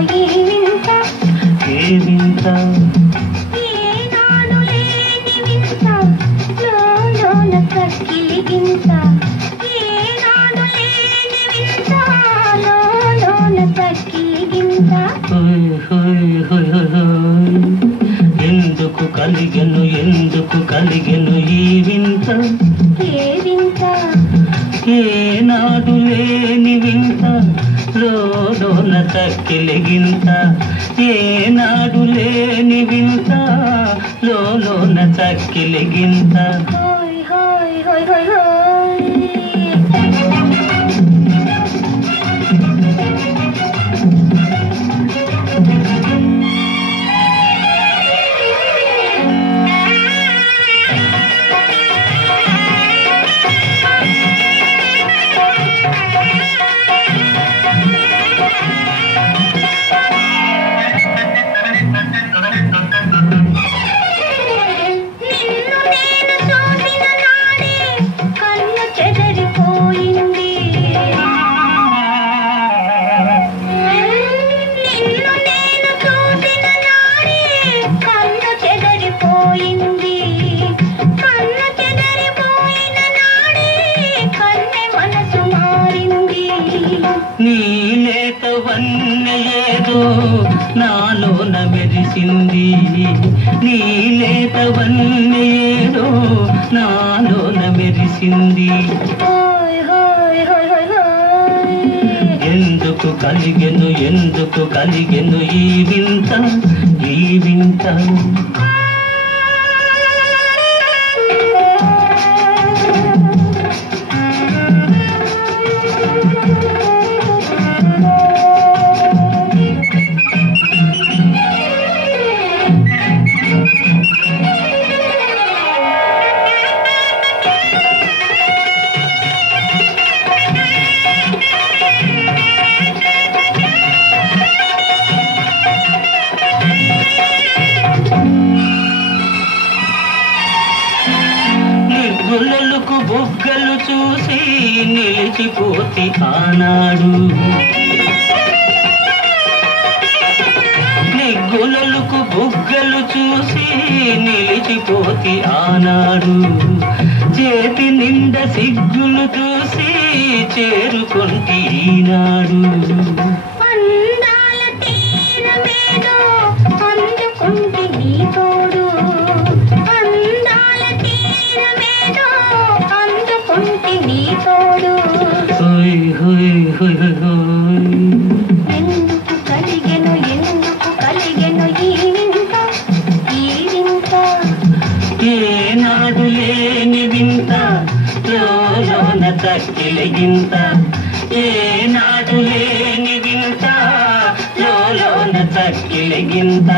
ఈ వింత ఏ వింత ఏనాడు లేని వింత లోన కక్కిలిగింత ఏనాడు లేని వింత లోన కక్కిలిగింత ఎందుకు కలిగెను ఈ వింత ఏ వింత ఏనాడు లేని వింత లోన తక్కిలిగింత ఏనాడు లేని వింత లోన తక్కిలిగింత హోయ్ హోయ్ హోయ్ హోయ్ హోయ్ నీలేతవన్నయేదో నాలోన మెరిసింది నీలేతవన్నయేదో నాలోన మెరిసింది ఎందుకు కలిగెను ఈ వింత ఈ వింత గుల్లలకు బుగ్గలు చూసి నిలిచిపోతి ఆనాడు నిగ్గులకు బుగ్గలు చూసి నిలిచిపోతి ఆనాడు చేతి నిండా సిగ్గులు చూసి చేరుకొంటి ఈనాడు అందాల తీరమేదో అందుకుంటి నీ తోడు అందాల తీరమేదో అందుకుంటి నీ తోడు హోయ్ హోయ్ హోయ్ హోయ్ ఎందుకు కలిగెను ఈ వింత ఏనాడు లేని వింత లోన తక్కిలిగింత ఏనాడు లేని వింత లోన తక్కిలిగింత